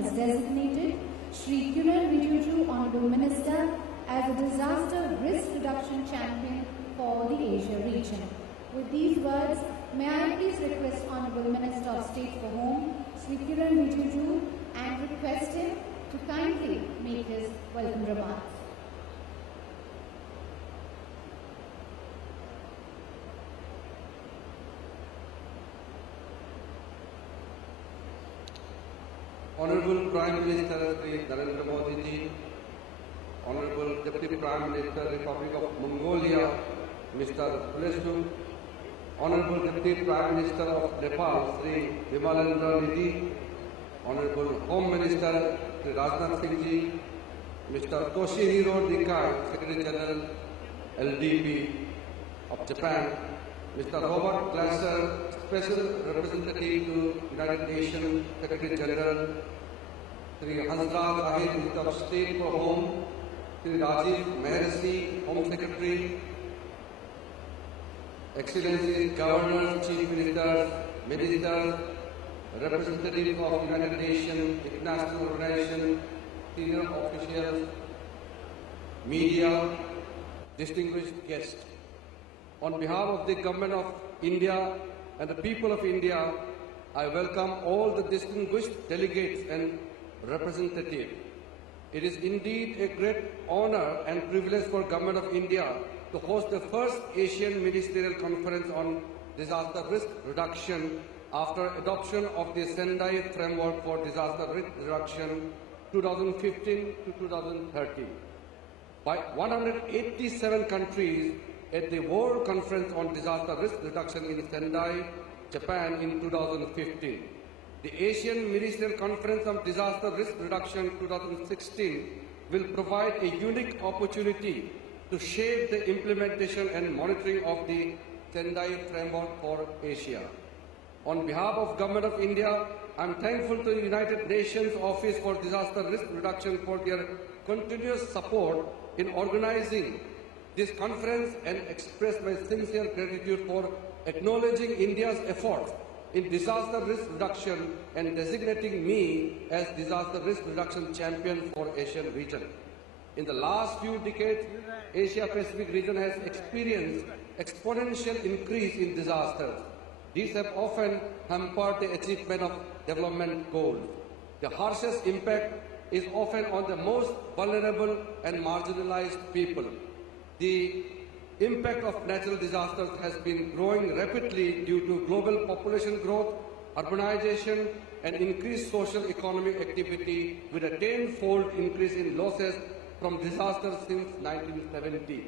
has designated Shri Kiran Rijuju, Honorable Minister, as a disaster risk reduction champion for the Asia region. With these words, may I please request Honorable Minister of State for Home, Shri Kiran Rijuju, and request him to kindly make his welcome remarks. Honorable Prime Minister Sri Narendra Modi ji, Honorable Deputy Prime Minister Republic of Mongolia Mr. Pleshu, Honorable Deputy Prime Minister of Nepal Sri Vimalendra Nidhi, Honorable Home Minister Sri Rajnath Singh ji, Mr. Toshihiro Nikai, Secretary General LDP of Japan, Mr. Robert Glasser, Special Representative to United Nations Secretary General, Sri Hansraj Ahir, Minister of State for Home, Sri Rajiv Mehersi, Home Secretary, Excellencies, Governors, Chief Ministers, Ministers, Representatives of United Nations, International Organizations, Senior Officials, Media, distinguished guests. On behalf of the Government of India and the people of India, I welcome all the distinguished delegates and representatives. It is indeed a great honor and privilege for Government of India to host the first Asian Ministerial Conference on Disaster Risk Reduction after adoption of the Sendai Framework for Disaster Risk Reduction 2015 to 2030 by 187 countries at the World Conference on Disaster Risk Reduction in Sendai, Japan in 2015. The Asian Ministerial Conference on Disaster Risk Reduction 2016 will provide a unique opportunity to shape the implementation and monitoring of the Sendai Framework for Asia. On behalf of Government of India, I am thankful to the United Nations Office for Disaster Risk Reduction for their continuous support in organizing this conference and express my sincere gratitude for acknowledging India's efforts in disaster risk reduction and designating me as disaster risk reduction champion for Asian region. In the last few decades, Asia-Pacific region has experienced exponential increase in disasters. These have often hampered the achievement of development goals. The harshest impact is often on the most vulnerable and marginalized people. The impact of natural disasters has been growing rapidly due to global population growth, urbanization, and increased social economic activity, with a tenfold increase in losses from disasters since 1970.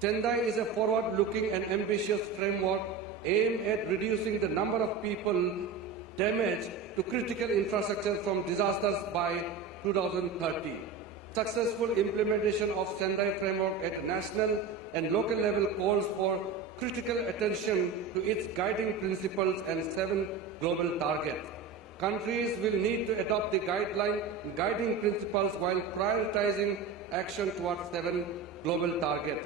Sendai is a forward-looking and ambitious framework aimed at reducing the number of people damaged to critical infrastructure from disasters by 2030. Successful implementation of Sendai framework at national and local level calls for critical attention to its guiding principles and 7 global targets. Countries will need to adopt the guiding principles while prioritizing action towards 7 global targets.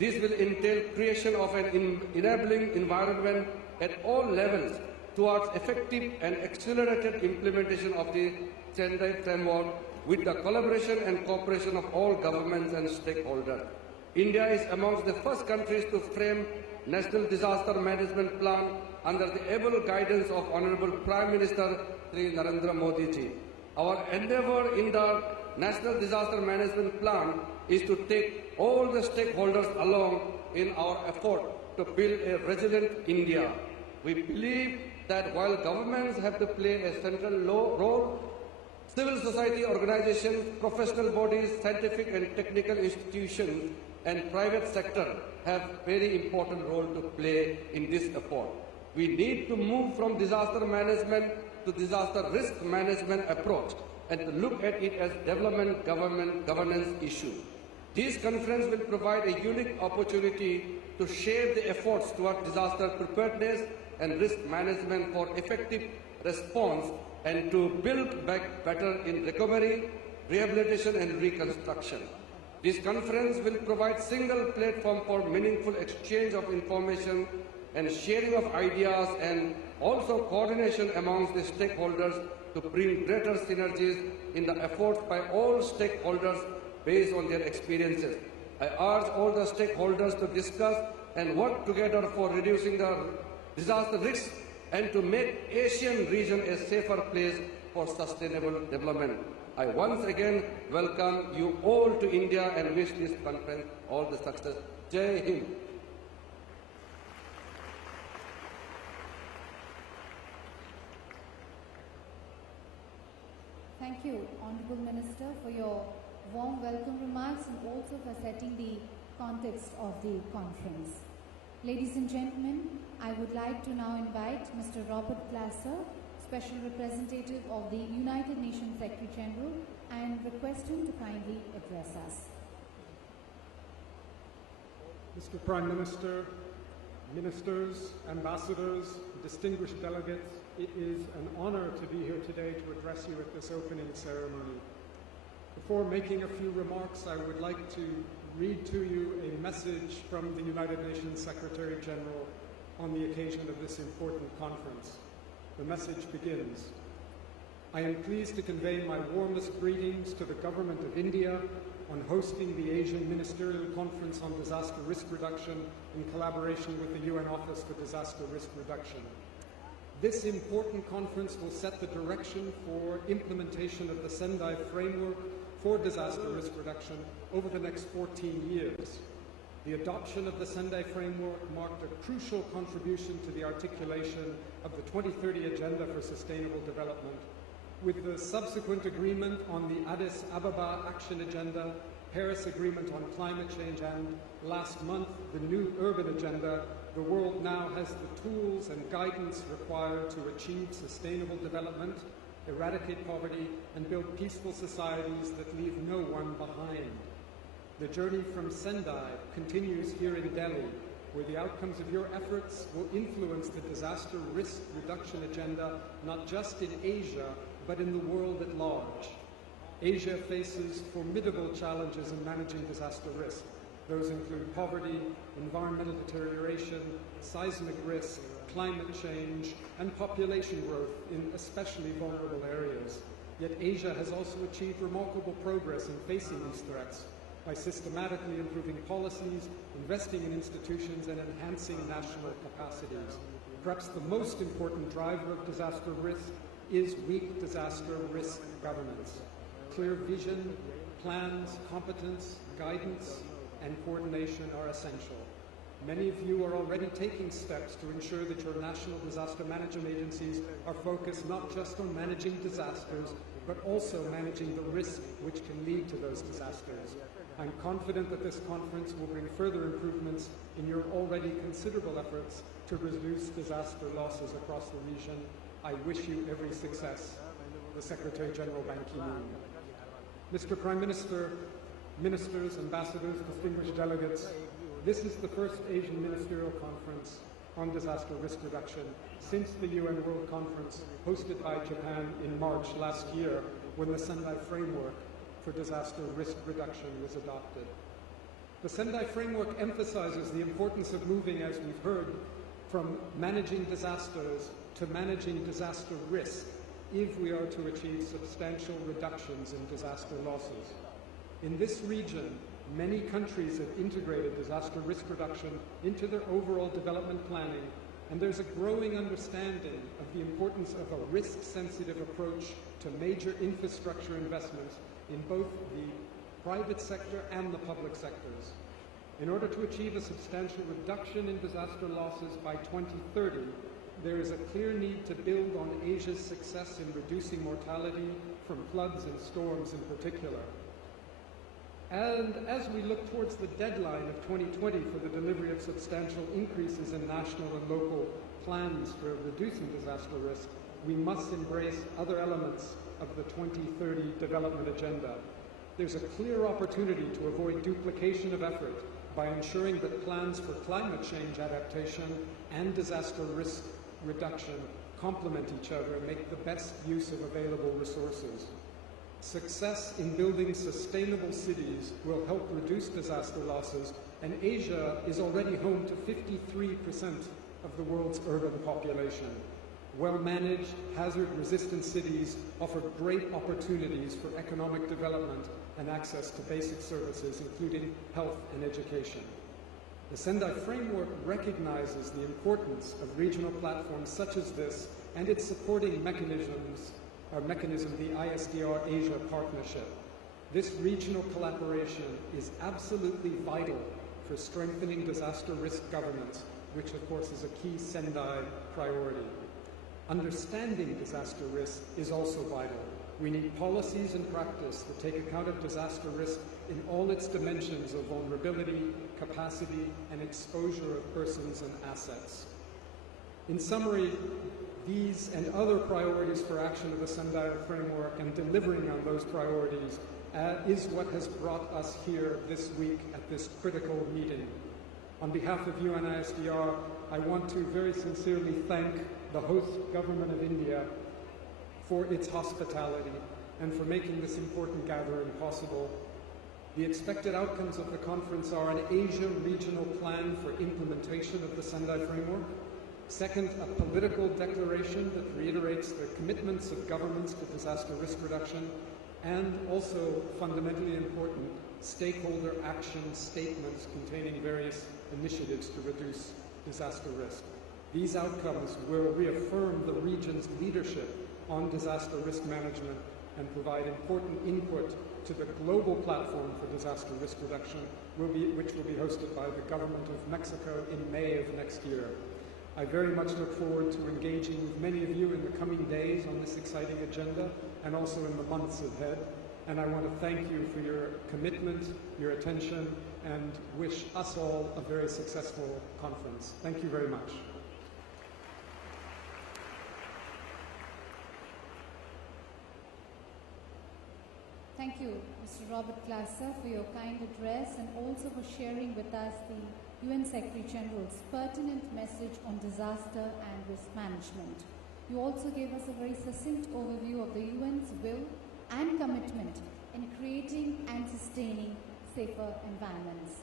This will entail creation of an enabling environment at all levels towards effective and accelerated implementation of the Sendai framework with the collaboration and cooperation of all governments and stakeholders. India is amongst the first countries to frame National Disaster Management Plan under the able guidance of Honorable Prime Minister Sri Narendra Modi ji. Our endeavor in the National Disaster Management Plan is to take all the stakeholders along in our effort to build a resilient India. We believe that while governments have to play a central role, civil society organizations, professional bodies, scientific and technical institutions, and private sector have very important role to play in this effort. We need to move from disaster management to disaster risk management approach and to look at it as development governance issue. This conference will provide a unique opportunity to shape the efforts toward disaster preparedness and risk management for effective response and to build back better in recovery, rehabilitation and reconstruction. This conference will provide single platform for meaningful exchange of information and sharing of ideas and also coordination amongst the stakeholders to bring greater synergies in the efforts by all stakeholders based on their experiences. I urge all the stakeholders to discuss and work together for reducing the disaster risks and to make Asian region a safer place for sustainable development. I once again welcome you all to India and wish this conference all the success. Jai Hind. Thank you, Honourable Minister, for your warm welcome remarks and also for setting the context of the conference. Ladies and gentlemen, I would like to now invite Mr. Robert Glasser, Special Representative of the United Nations Secretary General, and request him to kindly address us. Mr. Prime Minister, ministers, ambassadors, distinguished delegates, it is an honor to be here today to address you at this opening ceremony. Before making a few remarks, I would like to read to you a message from the United Nations Secretary General on the occasion of this important conference. The message begins, I am pleased to convey my warmest greetings to the Government of India on hosting the Asian Ministerial Conference on Disaster Risk Reduction in collaboration with the UN Office for Disaster Risk Reduction. This important conference will set the direction for implementation of the Sendai Framework for Disaster Risk Reduction over the next 14 years. The adoption of the Sendai Framework marked a crucial contribution to the articulation of the 2030 Agenda for Sustainable Development. With the subsequent agreement on the Addis Ababa Action Agenda, Paris Agreement on Climate Change, and last month, the new Urban Agenda, the world now has the tools and guidance required to achieve sustainable development, eradicate poverty, and build peaceful societies that leave no one behind. The journey from Sendai continues here in Delhi, where the outcomes of your efforts will influence the disaster risk reduction agenda, not just in Asia, but in the world at large. Asia faces formidable challenges in managing disaster risk. Those include poverty, environmental deterioration, seismic risk, climate change, and population growth in especially vulnerable areas. Yet Asia has also achieved remarkable progress in facing these threats by systematically improving policies, investing in institutions, and enhancing national capacities. Perhaps the most important driver of disaster risk is weak disaster risk governance. Clear vision, plans, competence, guidance, and coordination are essential. Many of you are already taking steps to ensure that your national disaster management agencies are focused not just on managing disasters, but also managing the risk which can lead to those disasters. I'm confident that this conference will bring further improvements in your already considerable efforts to reduce disaster losses across the region. I wish you every success. The Secretary General Ban Ki-moon. Mr. Prime Minister, ministers, ambassadors, distinguished delegates, this is the first Asian Ministerial Conference on disaster risk reduction since the UN World Conference hosted by Japan in March last year, when the Sendai Framework for Disaster Risk Reduction was adopted. The Sendai Framework emphasizes the importance of moving, as we've heard, from managing disasters to managing disaster risk if we are to achieve substantial reductions in disaster losses. In this region, many countries have integrated disaster risk reduction into their overall development planning, and there's a growing understanding of the importance of a risk-sensitive approach to major infrastructure investments in both the private sector and the public sectors. In order to achieve a substantial reduction in disaster losses by 2030, there is a clear need to build on Asia's success in reducing mortality from floods and storms in particular. And as we look towards the deadline of 2020 for the delivery of substantial increases in national and local plans for reducing disaster risk, we must embrace other elements of the 2030 development agenda. There's a clear opportunity to avoid duplication of effort by ensuring that plans for climate change adaptation and disaster risk reduction complement each other and make the best use of available resources. Success in building sustainable cities will help reduce disaster losses, and Asia is already home to 53% of the world's urban population. Well-managed, hazard-resistant cities offer great opportunities for economic development and access to basic services, including health and education. The Sendai framework recognizes the importance of regional platforms such as this and its supporting mechanism, the ISDR Asia Partnership. This regional collaboration is absolutely vital for strengthening disaster risk governance, which of course is a key Sendai priority. Understanding disaster risk is also vital. We need policies and practice that take account of disaster risk in all its dimensions of vulnerability, capacity, and exposure of persons and assets. In summary, these and other priorities for action of the Sendai framework and delivering on those priorities is what has brought us here this week at this critical meeting. On behalf of UNISDR, I want to very sincerely thank the host government of India for its hospitality and for making this important gathering possible. The expected outcomes of the conference are an Asia regional plan for implementation of the Sendai framework. Second, a political declaration that reiterates the commitments of governments to disaster risk reduction, and also, fundamentally important, stakeholder action statements containing various initiatives to reduce disaster risk. These outcomes will reaffirm the region's leadership on disaster risk management and provide important input to the global platform for disaster risk reduction, which will be hosted by the government of Mexico in May of next year. I very much look forward to engaging with many of you in the coming days on this exciting agenda and also in the months ahead. And I want to thank you for your commitment, your attention, and wish us all a very successful conference. Thank you very much. Thank you, Mr. Robert Glasser, for your kind address and also for sharing with us the UN Secretary General's pertinent message on disaster and risk management. You also gave us a very succinct overview of the UN's will and commitment in creating and sustaining safer environments.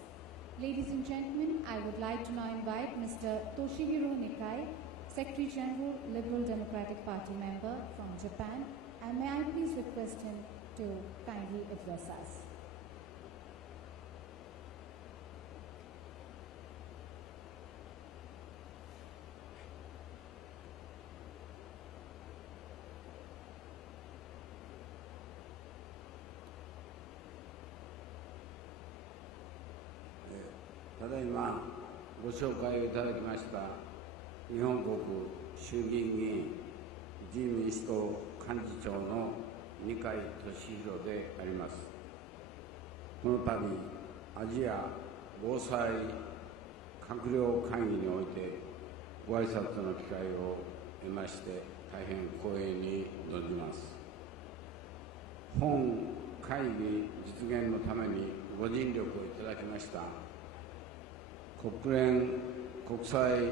Ladies and gentlemen, I would like to now invite Mr. Toshihiro Nikai, Secretary General, Liberal Democratic Party member from Japan, and may I please request him to kindly address us. Tadaima, ご紹介をいただきました日本国衆議院議員自由民主党幹事長の二階俊博であります。この度、アジア防災閣僚会議においてご挨拶の機会を得まして大変光栄に存じます。本会議実現のためにご尽力をいただきました国連国際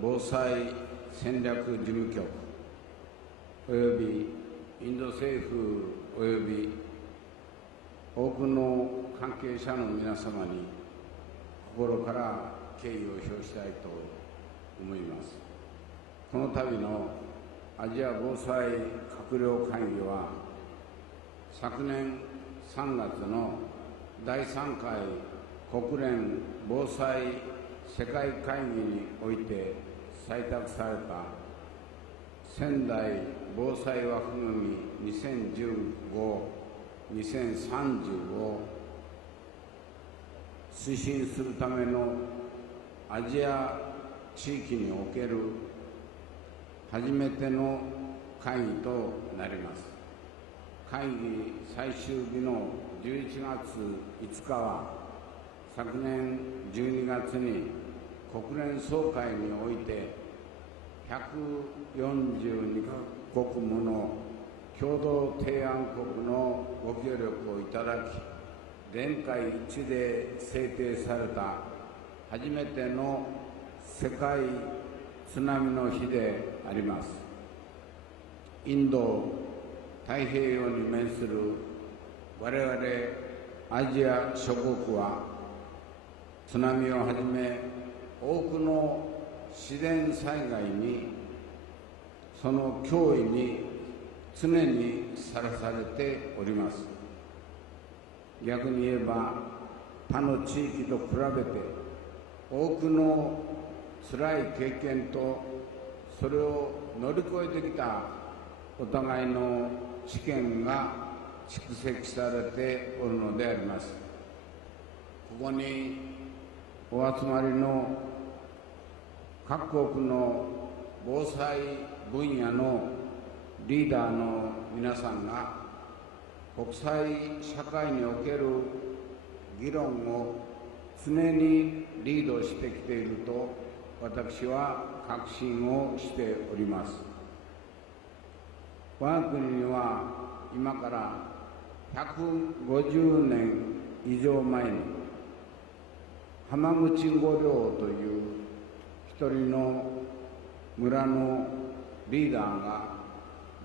防災戦略事務局およびインド政府および多くの関係者の皆様に心から敬意を表したいと思います。この度のアジア防災閣僚会議は昨年3月の第3回国連防災世界会議において採択された仙台防災枠組み2015-2030を推進するためのアジア地域における初めての会議となります。会議最終日の11月5日は昨年12月に国連総会において142カ国もの共同提案国のご協力をいただき、全会一致で制定された初めての世界津波の日であります。インド太平洋に面する我々アジア諸国は津波をはじめ多くの自然災害にその脅威に常にさらされております。逆に言えば、他の地域と比べて多くの辛い経験とそれを乗り越えてきたお互いの知見が蓄積されておるのであります。ここにお集まりの各国の防災分野のリーダーの皆さんが国際社会における議論を常にリードしてきていると私は確信をしております。我が国には今から150年以上前に浜口五稜という一人の村のリーダーが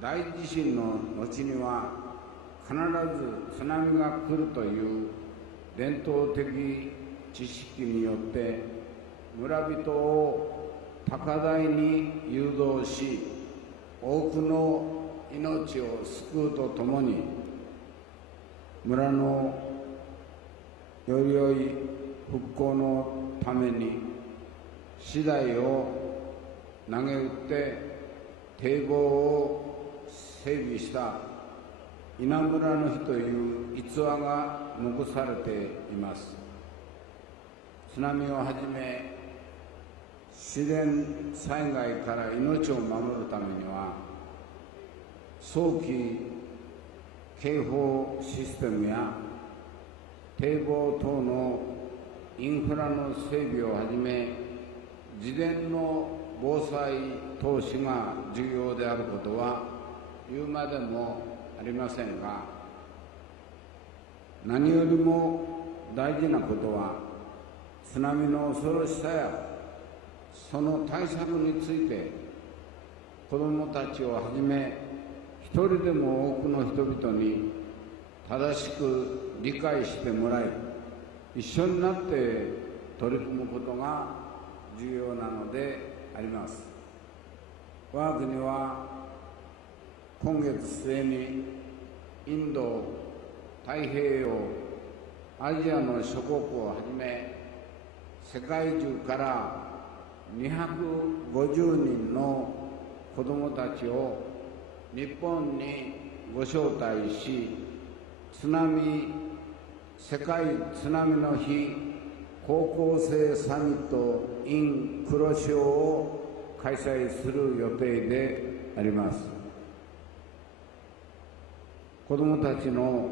大地震の後には必ず津波が来るという伝統的知識によって村人を高台に誘導し、多くの命を救うとともに村のより良い復興のために資材を投げ打って堤防を整備した稲村の日という逸話が残されています。津波をはじめ自然災害から命を守るためには早期警報システムや堤防等のインフラの整備をはじめ事前の防災投資が重要であることは言うまでもありませんが、何よりも大事なことは津波の恐ろしさやその対策について子どもたちをはじめ一人でも多くの人々に正しく理解してもらい、一緒になって取り組むことが重要なのであります。我が国は今月末にインド太平洋アジアの諸国をはじめ世界中から250人の子どもたちを日本にご招待し、世界津波の日高校生サミット in 黒潮を開催する予定であります。子どもたちの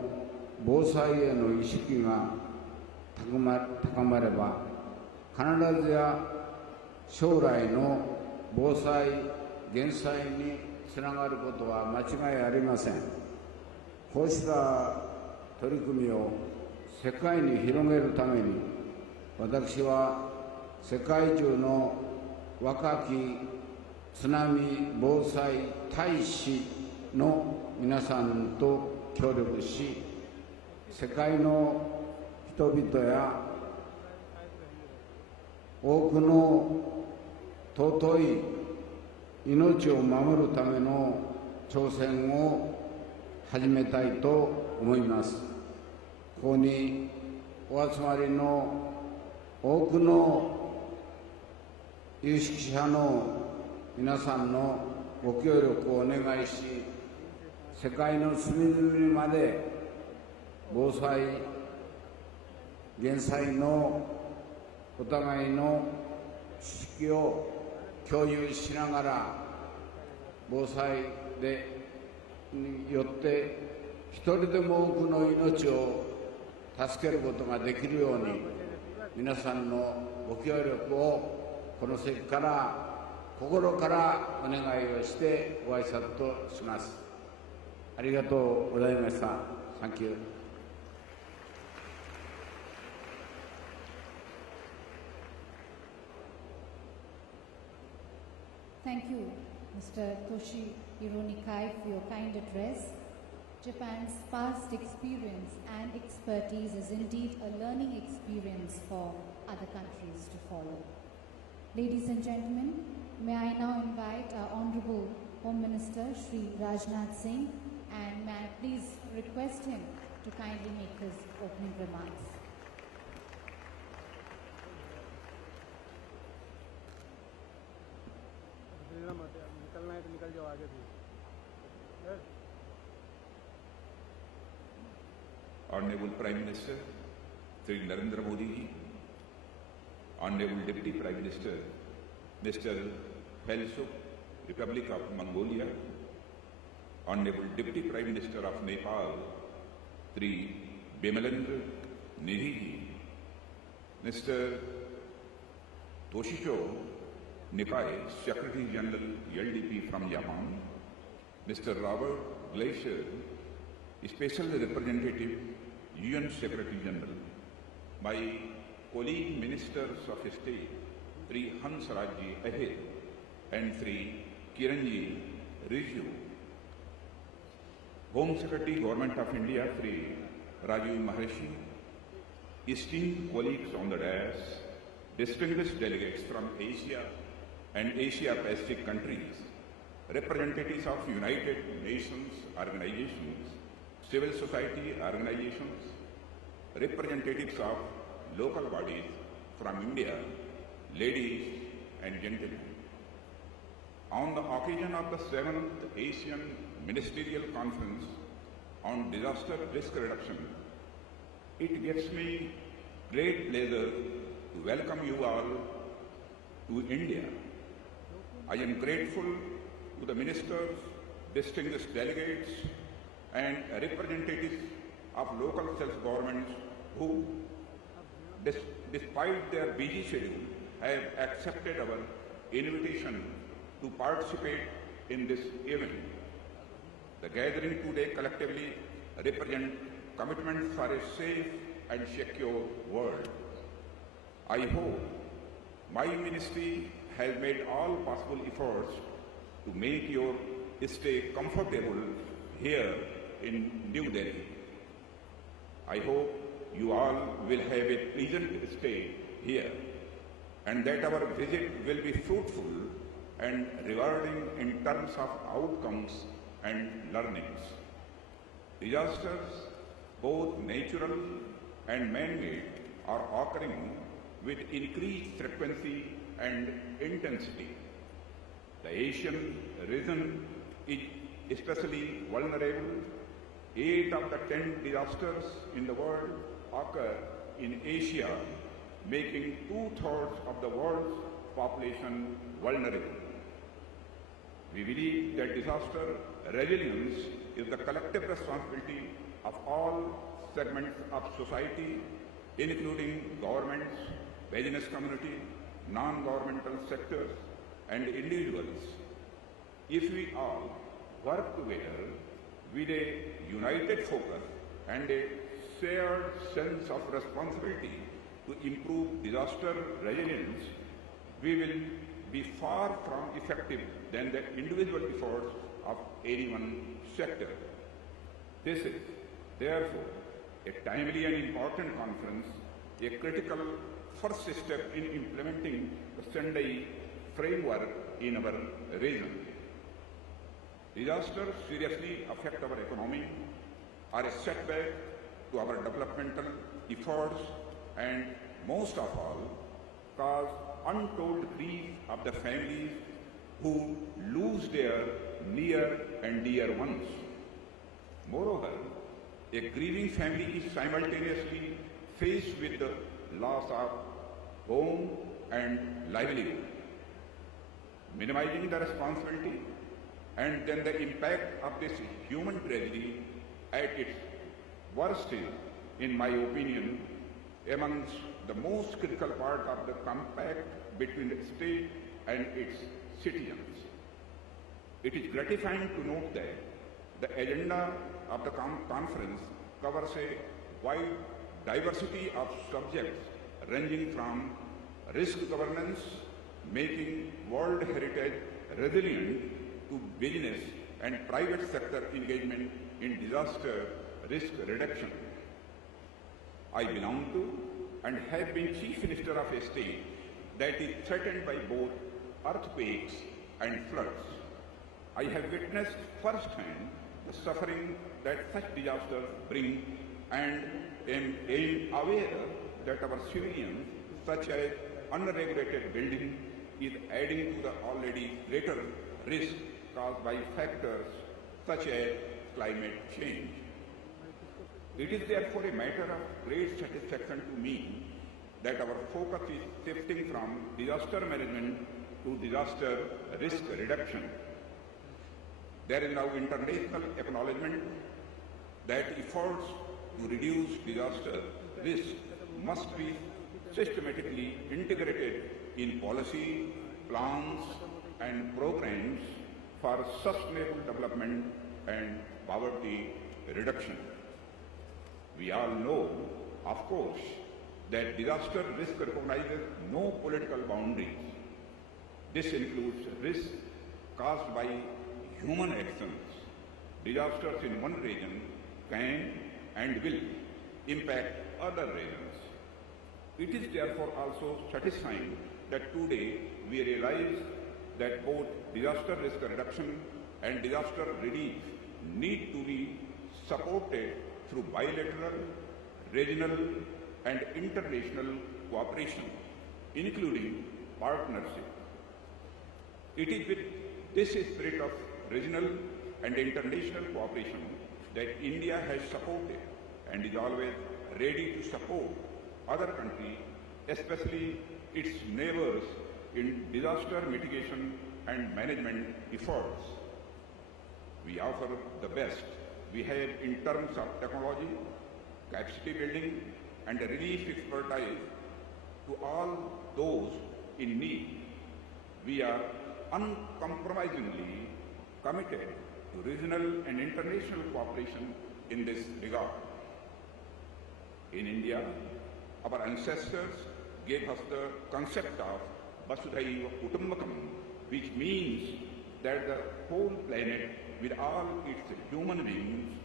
防災への意識が高まれば、必ずや将来の防災・減災につながることは間違いありません。こうした取り組みを世界に広げるために、私は世界中の若き津波防災大使の皆さんと協力し、世界の人々や多くの尊い命を守るための挑戦を始めたいと思います。ここにお集まりの多くの有識者の皆さんのご協力をお願いし、世界の隅々まで防災・減災のお互いの知識を共有しながら、防災によって一人でも多くの命を助けることができるように、皆さんのご協力をこの席から心からお願いをしてご挨拶とします。ありがとうございました。Thank you. Thank you, Mr. Toshihiro Nikai, for your kind address. Japan's past experience and expertise is indeed a learning experience for other countries to follow. Ladies and gentlemen, may I now invite our Honorable Home Minister Shri Rajnath Singh, and may I please request him to kindly make his opening remarks. निकलना है तो निकल जाओ आगे भी. Honorable Prime Minister Sri Narendra Modi ji, Honorable Deputy Prime Minister Mr. Phelsuk, Republic of Mongolia, Honorable Deputy Prime Minister of Nepal Sri Bimalendra Nidhi ji, Mr. Toshizo Nipai, Secretary General LDP from Japan, Mr. Robert Glacier, Special Representative UN Secretary General, my colleague Ministers of State, Sri Hansrajji Ahir and Sri Kiranji Rijju, Home Secretary Government of India, Sri Rajiv Maharshi, esteemed colleagues on the dais, distinguished delegates from Asia and Asia Pacific countries, representatives of United Nations organizations, civil society organizations, representatives of local bodies from India, ladies and gentlemen. On the occasion of the 7th Asian Ministerial Conference on Disaster Risk Reduction, it gives me great pleasure to welcome you all to India. I am grateful to the ministers, distinguished delegates, and representatives of local self-governments who, despite their busy schedule, have accepted our invitation to participate in this event. The gathering today collectively represents commitment for a safe and secure world. I hope my ministry has made all possible efforts to make your stay comfortable here in New Delhi. I hope you all will have a pleasant stay here and that our visit will be fruitful and rewarding in terms of outcomes and learnings. Disasters, both natural and man-made, are occurring with increased frequency and intensity. The Asian region is especially vulnerable. 8 of the 10 disasters in the world occur in Asia, making 2/3 of the world's population vulnerable. We believe that disaster resilience is the collective responsibility of all segments of society, including governments, business community, non-governmental sectors, and individuals. If we all work together with a united focus and a shared sense of responsibility to improve disaster resilience, we will be far from effective than the individual efforts of any one sector. This is, therefore, a timely and important conference, a critical first step in implementing the Sendai framework in our region. Disasters seriously affect our economy, are a setback to our developmental efforts, and most of all, cause untold grief of the families who lose their near and dear ones. Moreover, a grieving family is simultaneously faced with the loss of home and livelihood. Minimizing the responsibility and then the impact of this human tragedy at its worst is, in my opinion, amongst the most critical part of the compact between the state and its citizens. It is gratifying to note that the agenda of the conference covers a wide diversity of subjects ranging from risk governance, making world heritage resilient, to business and private sector engagement in disaster risk reduction. I belong to and have been Chief Minister of a state that is threatened by both earthquakes and floods. I have witnessed firsthand the suffering that such disasters bring and am aware that our civilians, such as unregulated building, is adding to the already greater risk caused by factors such as climate change. It is therefore a matter of great satisfaction to me that our focus is shifting from disaster management to disaster risk reduction. There is now international acknowledgement that efforts to reduce disaster risk must be systematically integrated in policy, plans, and programs for sustainable development and poverty reduction. We all know, of course, that disaster risk recognizes no political boundaries. This includes risk caused by human actions. Disasters in one region can and will impact other regions. It is therefore also satisfying that today we realize that both disaster risk reduction and disaster relief need to be supported through bilateral, regional, and international cooperation, including partnership. It is with this spirit of regional and international cooperation that India has supported and is always ready to support other countries, especially its neighbors, in disaster mitigation and management efforts. We offer the best we have in terms of technology, capacity building, and relief expertise to all those in need. We are uncompromisingly committed to regional and international cooperation in this regard. In India, our ancestors gave us the concept of Vasudhaiva Kutumbakam, which means that the whole planet with all its human beings,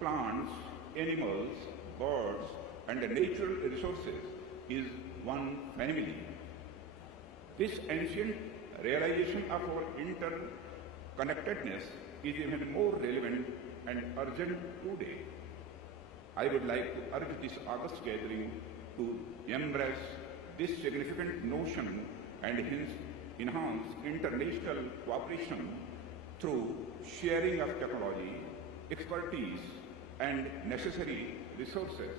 plants, animals, birds, and the natural resources is one family. This ancient realization of our interconnectedness is even more relevant and urgent today. I would like to urge this August gathering to embrace this significant notion and hence enhance international cooperation through sharing of technology, expertise, and necessary resources.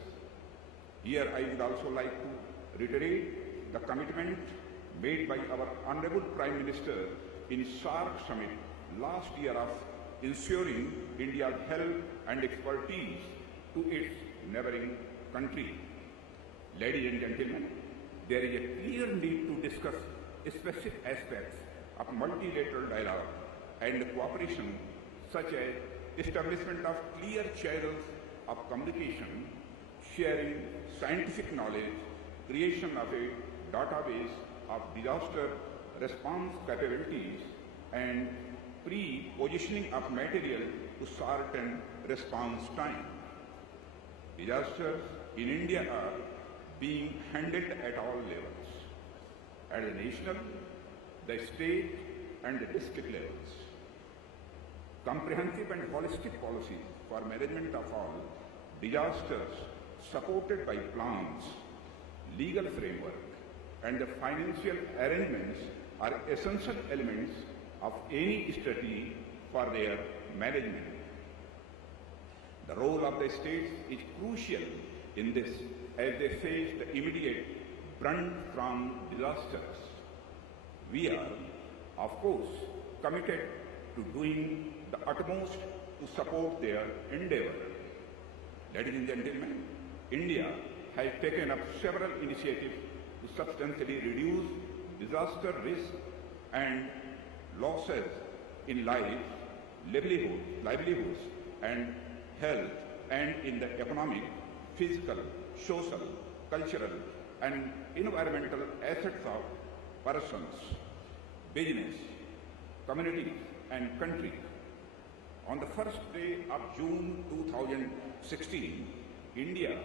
Here I would also like to reiterate the commitment made by our Honorable Prime Minister in SAARC Summit last year of ensuring India's help and expertise to its neighboring country. Ladies and gentlemen, there is a clear need to discuss specific aspects of multilateral dialogue and cooperation, such as establishment of clear channels of communication, sharing scientific knowledge, creation of a database of disaster response capabilities, and pre-positioning of material to shorten response time. Disasters in India are being handled at all levels, at the national, the state, and the district levels. Comprehensive and holistic policies for management of all disasters supported by plans, legal framework, and the financial arrangements are essential elements of any strategy for their management. The role of the states is crucial in this as they face the immediate brunt from disasters. We are, of course, committed to doing the utmost to support their endeavor. Ladies and gentlemen, India has taken up several initiatives to substantially reduce disaster risk and losses in lives, livelihoods, and health, and in the economic, physical, social, cultural, and environmental assets of persons, business, communities, and country. On the first day of June 2016, India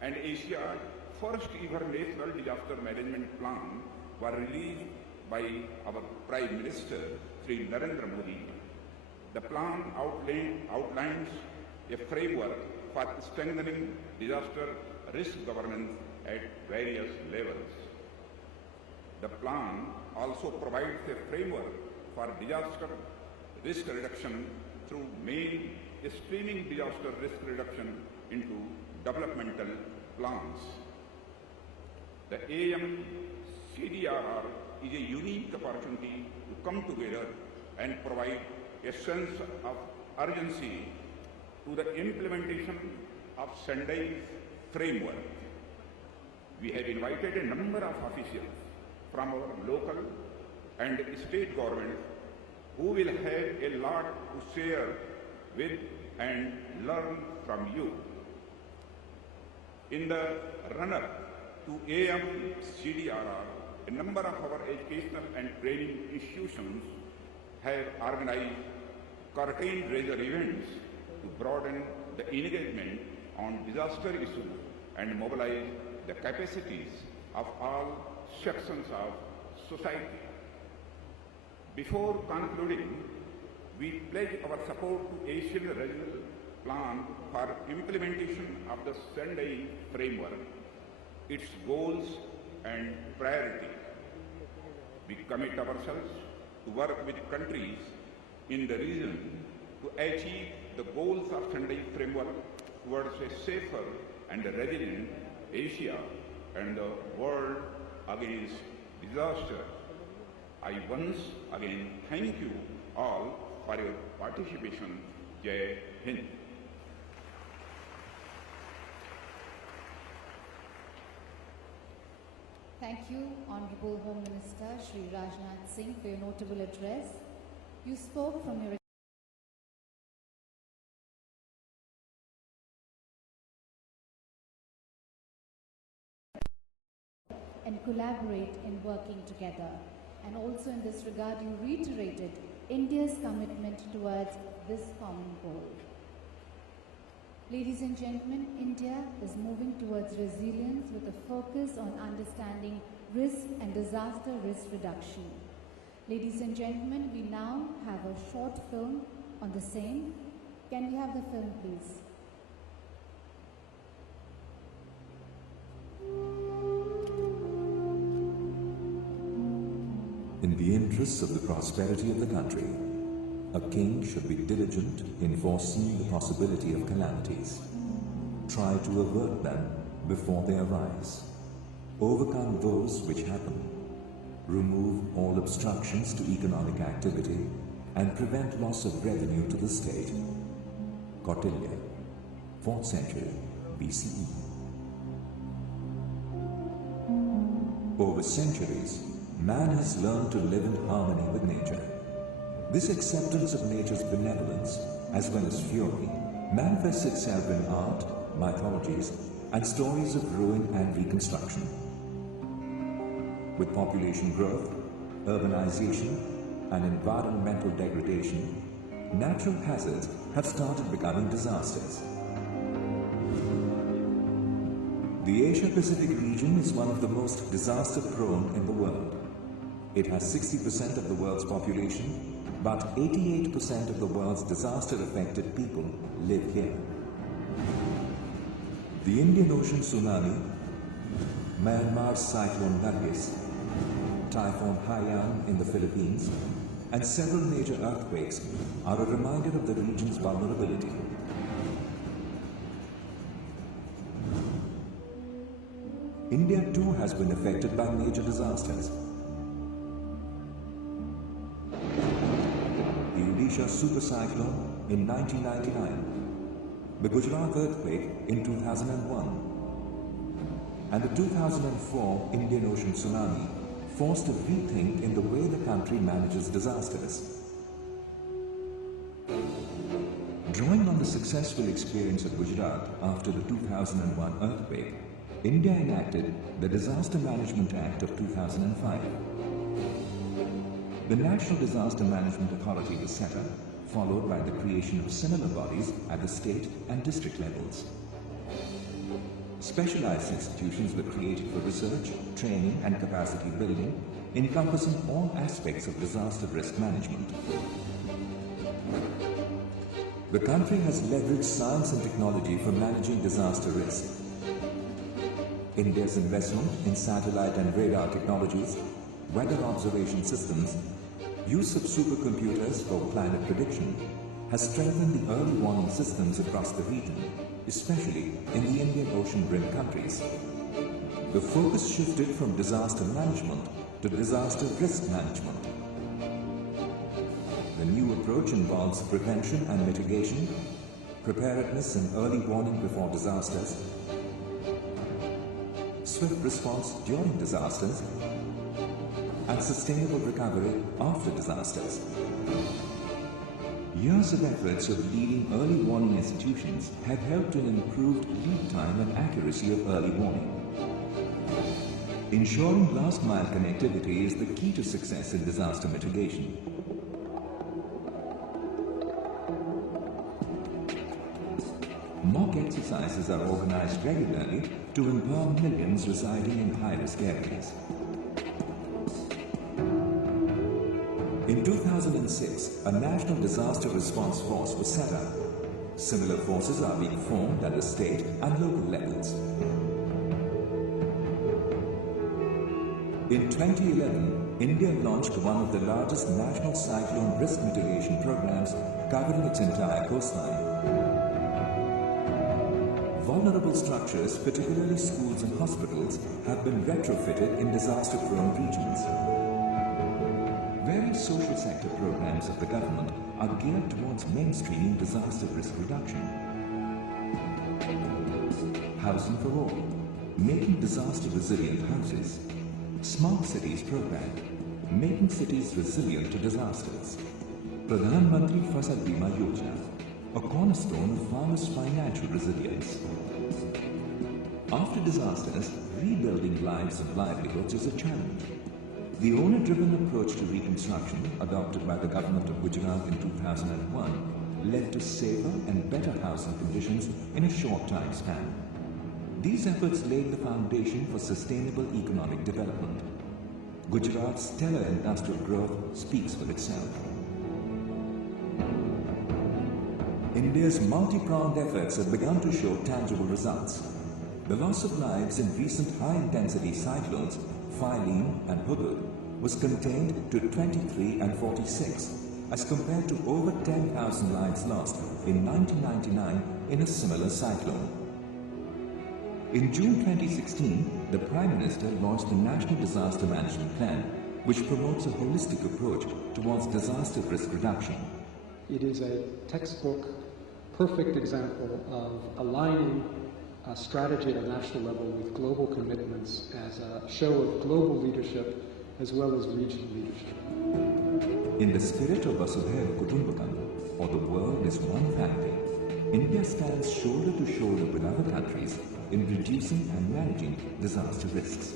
and Asia's first ever National Disaster Management Plan were released by our Prime Minister Sri Narendra Modi. The plan outlines a framework for strengthening disaster risk governance at various levels. The plan also provides a framework for disaster risk reduction through streaming disaster risk reduction into developmental plans. The AMCDRR is a unique opportunity to come together and provide a sense of urgency to the implementation of Sendai's framework. We have invited a number of officials from our local and state governments who will have a lot to share with and learn from you. In the run-up to AMCDRR, a number of our educational and training institutions have organized curtain raiser events to broaden the engagement on disaster issues and mobilize the capacities of all sections of society. Before concluding, we pledge our support to Asian Regional Plan for implementation of the Sendai framework, its goals and priorities. We commit ourselves to work with countries in the region to achieve the goals of Sendai framework towards a safer and resilient Asia and the world against disaster. I once again thank you all for your participation. Jai Hind. Thank you, Honorable Home Minister Shri Rajnath Singh, for your notable address. You spoke from your and collaborate in working together. And also in this regard, you reiterated India's commitment towards this common goal. Ladies and gentlemen, India is moving towards resilience with a focus on understanding risk and disaster risk reduction. Ladies and gentlemen, we now have a short film on the same. Can we have the film, please? In the interests of the prosperity of the country, a king should be diligent in foreseeing the possibility of calamities. Try to avert them before they arise. Overcome those which happen. Remove all obstructions to economic activity and prevent loss of revenue to the state. Kautilya, 4th century BCE. Over centuries, man has learned to live in harmony with nature. This acceptance of nature's benevolence, as well as fury, manifests itself in art, mythologies, and stories of ruin and reconstruction. With population growth, urbanization, and environmental degradation, natural hazards have started becoming disasters. The Asia-Pacific region is one of the most disaster-prone in the world. It has 60% of the world's population, but 88% of the world's disaster-affected people live here. The Indian Ocean tsunami, Myanmar's cyclone Nargis, Typhoon Haiyan in the Philippines, and several major earthquakes are a reminder of the region's vulnerability. India too has been affected by major disasters. The Odisha supercyclone in 1999, the Gujarat earthquake in 2001, and the 2004 Indian Ocean tsunami forced a rethink in the way the country manages disasters. Drawing on the successful experience of Gujarat after the 2001 earthquake, India enacted the Disaster Management Act of 2005. The National Disaster Management Authority was set up, followed by the creation of similar bodies at the state and district levels. Specialized institutions were created for research, training and capacity building, encompassing all aspects of disaster risk management. The country has leveraged science and technology for managing disaster risk. India's investment in satellite and radar technologies, weather observation systems, use of supercomputers for climate prediction has strengthened the early warning systems across the region, especially in the Indian Ocean rim countries. The focus shifted from disaster management to disaster risk management. The new approach involves prevention and mitigation, preparedness and early warning before disasters, swift response during disasters, and sustainable recovery after disasters. Years of efforts of leading early warning institutions have helped in improved lead time and accuracy of early warning. Ensuring last-mile connectivity is the key to success in disaster mitigation. Mock exercises are organized regularly to empower millions residing in high-risk areas. In 2006, a National Disaster Response Force was set up. Similar forces are being formed at the state and local levels. In 2011, India launched one of the largest national cyclone risk mitigation programs covering its entire coastline. Vulnerable structures, particularly schools and hospitals, have been retrofitted in disaster-prone regions. Various social sector programs of the government are geared towards mainstreaming disaster risk reduction. Housing for all, making disaster-resilient houses. Smart Cities program, making cities resilient to disasters. Pradhan Mantri Fasal Bima Yojana, a cornerstone of farmers' financial resilience. After disasters, rebuilding lives and livelihoods is a challenge. The owner-driven approach to reconstruction adopted by the government of Gujarat in 2001 led to safer and better housing conditions in a short time span. These efforts laid the foundation for sustainable economic development. Gujarat's stellar industrial growth speaks for itself. India's multi-pronged efforts have begun to show tangible results. The loss of lives in recent high-intensity cyclones, Phylline and Hudud, was contained to 23 and 46, as compared to over 10,000 lives lost in 1999 in a similar cyclone. In June 2016, the Prime Minister launched the National Disaster Management Plan, which promotes a holistic approach towards disaster risk reduction. It is a textbook, perfect example of aligning a strategy at a national level with global commitments as a show of global leadership as well as regional leadership. In the spirit of Vasudhaiva Kutumbakam, or the world is one family, India stands shoulder to shoulder with other countries in reducing and managing disaster risks.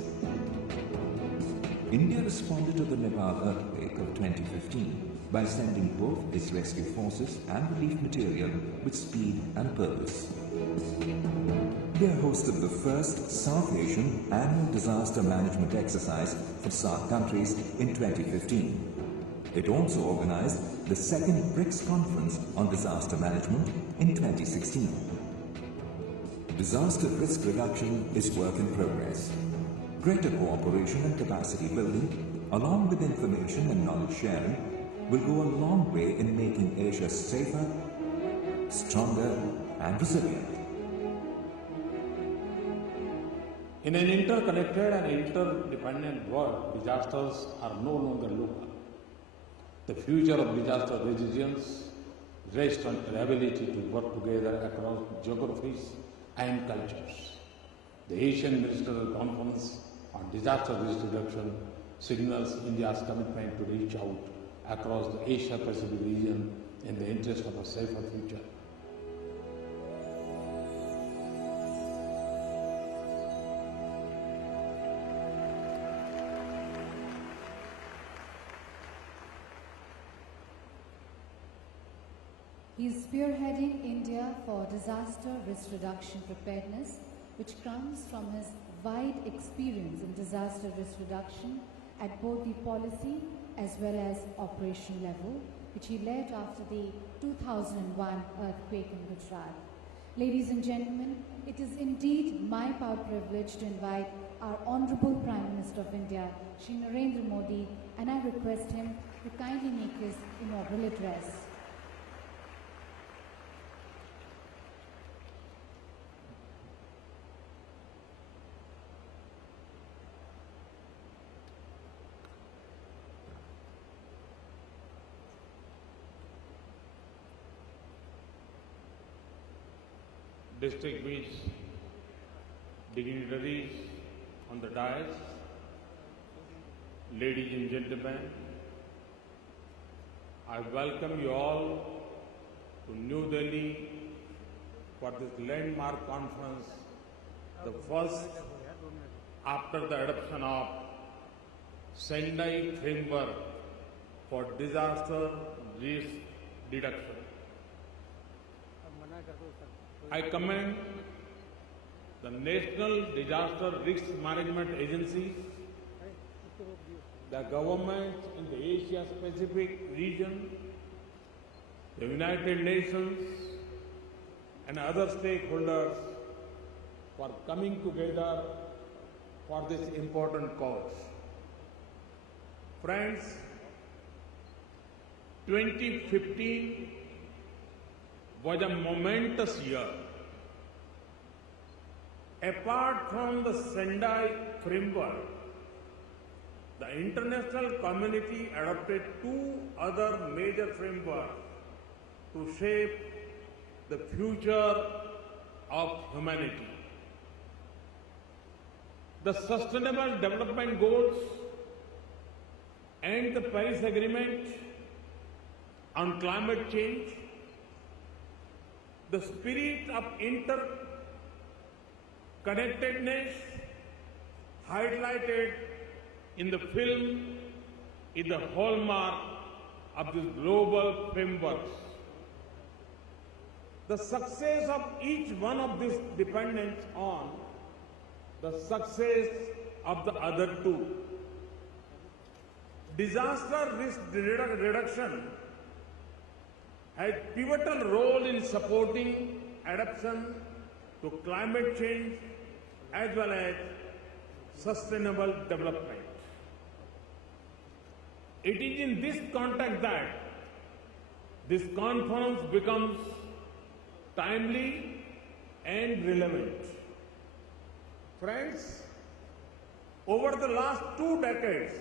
India responded to the Nepal earthquake of 2015 by sending both its rescue forces and relief material with speed and purpose. India hosted the first South Asian annual disaster management exercise for SAARC countries in 2015. It also organized the second BRICS conference on disaster management in 2016. Disaster risk reduction is work in progress. Greater cooperation and capacity building, along with information and knowledge sharing, will go a long way in making Asia safer, stronger, and resilient. In an interconnected and interdependent world, disasters are no longer local. The future of disaster resilience rests on our ability to work together across geographies and cultures. The Asian Ministerial Conference on Disaster Risk Reduction signals India's commitment to reach out across the Asia-Pacific region in the interest of a safer future. He is spearheading India for disaster risk reduction preparedness, which comes from his wide experience in disaster risk reduction at both the policy as well as operational level, which he led after the 2001 earthquake in Gujarat. Ladies and gentlemen, it is indeed my proud privilege to invite our Honorable Prime Minister of India, Shri Narendra Modi, and I request him to kindly make his inaugural address. Distinguished dignitaries on the dais, ladies and gentlemen, I welcome you all to New Delhi for this landmark conference, the first after the adoption of Sendai Framework for Disaster Risk Reduction. I commend the National Disaster Risk Management Agencies, the governments in the Asia-Pacific region, the United Nations, and other stakeholders for coming together for this important cause. Friends, 2015 was a momentous year. Apart from the Sendai framework, the international community adopted two other major frameworks to shape the future of humanity. The Sustainable Development Goals and the Paris Agreement on climate change. The spirit of interconnectedness highlighted in the film is the hallmark of these global frameworks. The success of each one of these depends on the success of the other two. Disaster risk reduction has pivotal role in supporting adaptation to climate change as well as sustainable development. It is in this context that this conference becomes timely and relevant. Friends, over the last 2 decades,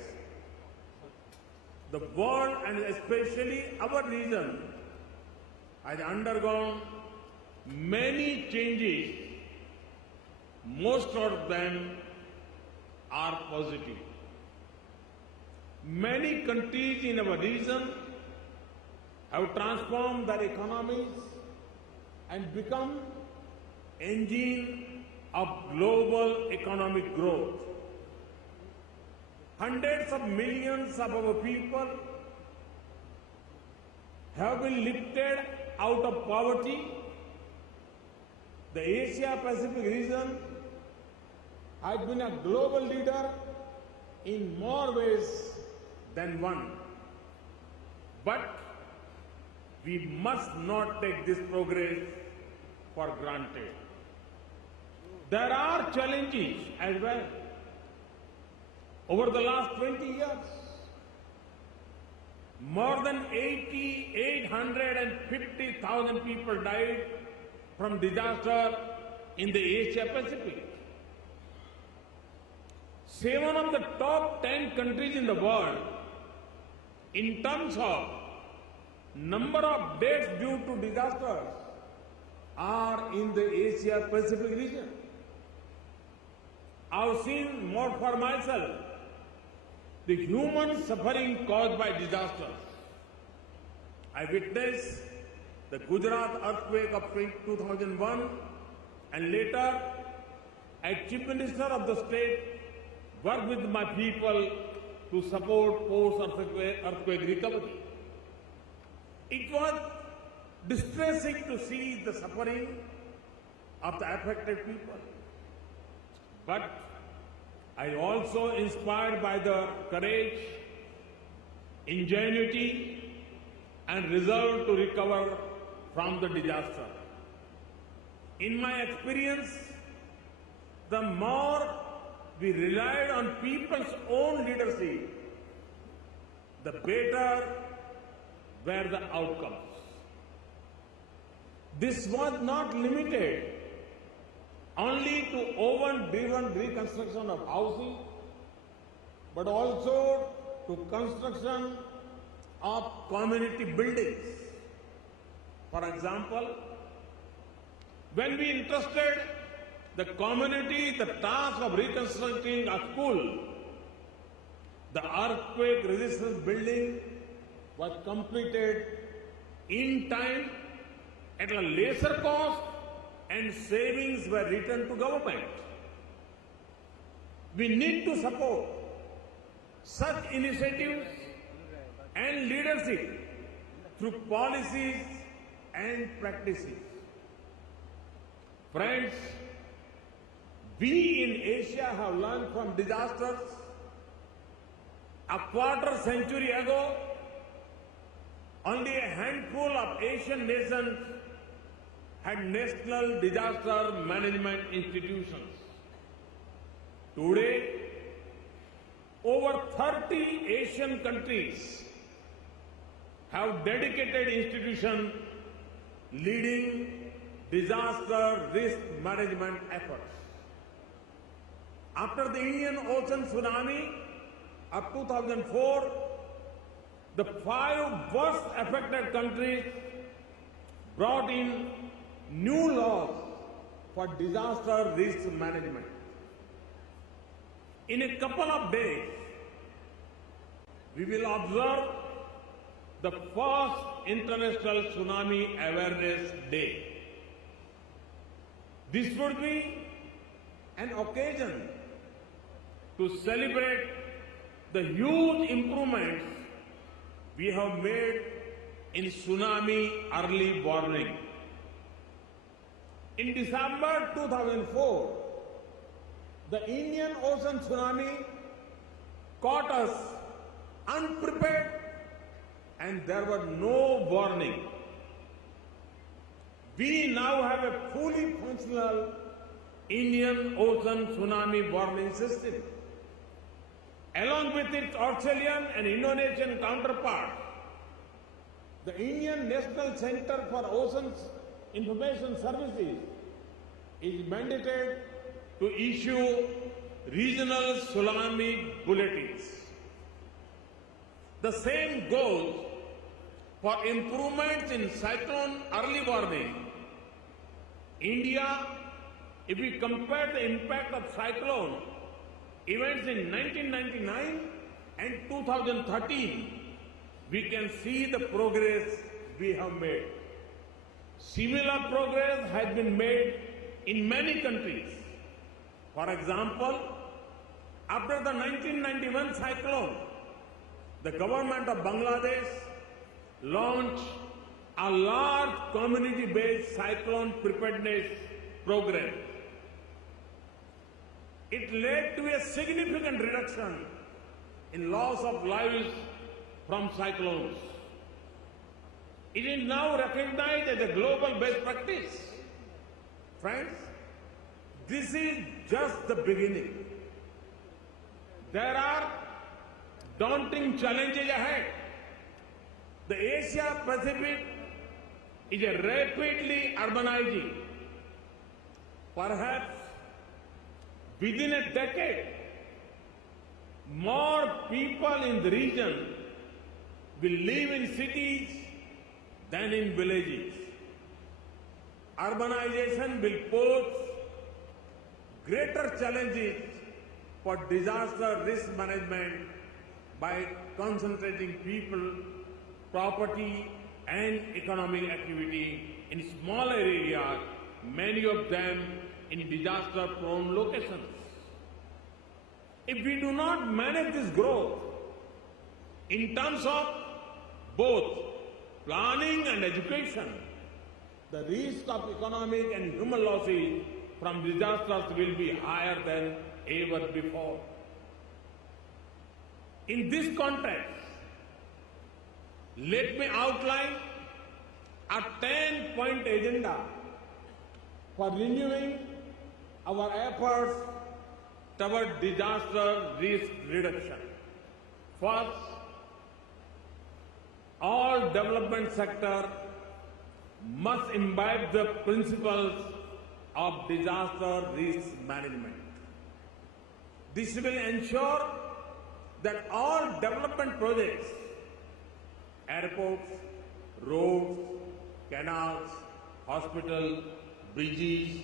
the world and especially our region has undergone many changes. Most of them are positive. Many countries in our region have transformed their economies and become engine of global economic growth. Hundreds of millions of our people have been lifted out of poverty. The Asia-Pacific region has been a global leader in more ways than one. But we must not take this progress for granted. There are challenges as well. Over the last 20 years, more than 850,000 people died from disaster in the Asia-Pacific. 7 of the top 10 countries in the world, in terms of number of deaths due to disasters, are in the Asia-Pacific region. I've seen more for myself the human suffering caused by disasters. I witnessed the Gujarat earthquake of 2001 and later, as Chief Minister of the state, worked with my people to support post-earthquake recovery. It was distressing to see the suffering of the affected people. But I also inspired by the courage, ingenuity, and resolve to recover from the disaster. In my experience, the more we relied on people's own leadership, the better were the outcomes. This was not limited only to oven-driven reconstruction of housing, but also to construction of community buildings. For example, when we entrusted the community the task of reconstructing a school, the earthquake-resistant building was completed in time at a lesser cost, and savings were returned to government. We need to support such initiatives and leadership through policies and practices. Friends, we in Asia have learned from disasters. A quarter century ago, only a handful of Asian nations had national disaster management institutions. Today, over 30 Asian countries have dedicated institutions leading disaster risk management efforts. After the Indian Ocean tsunami of 2004, the 5 worst affected countries brought in new laws for disaster risk management. In a couple of days, we will observe the first International Tsunami Awareness Day. This would be an occasion to celebrate the huge improvements we have made in tsunami early warning. In December 2004, the Indian Ocean tsunami caught us unprepared and there was no warning. We now have a fully functional Indian Ocean tsunami warning system. Along with its Australian and Indonesian counterparts, the Indian National Center for Oceans Information Services is mandated to issue regional tsunami bulletins. The same goes for improvements in cyclone early warning. India, if we compare the impact of cyclone events in 1999 and 2013, we can see the progress we have made. Similar progress has been made in many countries. For example, after the 1991 cyclone, the government of Bangladesh launched a large community-based cyclone preparedness program. It led to a significant reduction in loss of lives from cyclones. It is now recognized as a global best practice. Friends, this is just the beginning. There are daunting challenges ahead. The Asia Pacific is a rapidly urbanizing. Perhaps within a decade, more people in the region will live in cities than in villages. Urbanization will pose greater challenges for disaster risk management by concentrating people, property, and economic activity in smaller areas, many of them in disaster-prone locations. If we do not manage this growth in terms of both planning and education, the risk of economic and human losses from disasters will be higher than ever before. In this context, let me outline a 10-point agenda for renewing our efforts toward disaster risk reduction. First, all development sectors must imbibe the principles of disaster risk management. This will ensure that all development projects, airports, roads, canals, hospitals, bridges,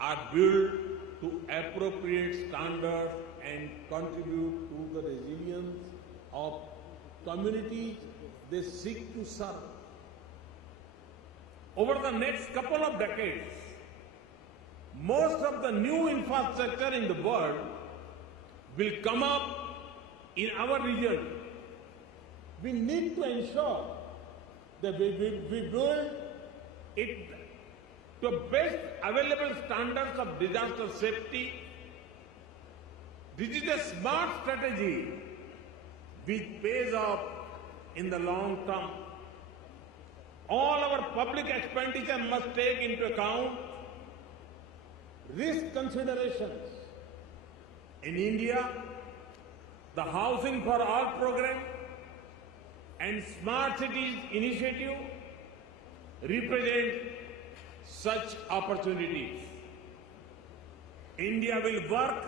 are built to appropriate standards and contribute to the resilience of communities they seek to serve. Over the next couple of decades, most of the new infrastructure in the world will come up in our region. We need to ensure that we build it to best available standards of disaster safety. This is a smart strategy which pays off in the long term. All our public expenditure must take into account risk considerations. In India, the Housing for All program and Smart Cities initiative represent such opportunities. India will work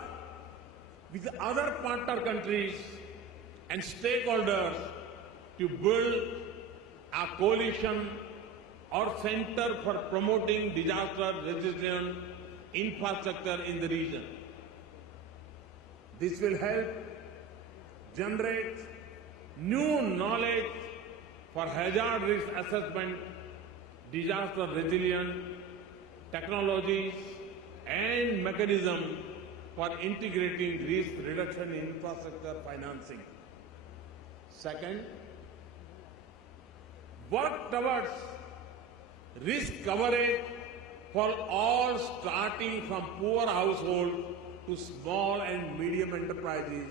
with other partner countries and stakeholders to build a coalition or center for promoting disaster-resilient infrastructure in the region. This will help generate new knowledge for hazard risk assessment, disaster resilient technologies, and mechanisms for integrating risk reduction in infrastructure financing. Second, work towards risk coverage for all, starting from poor households to small and medium enterprises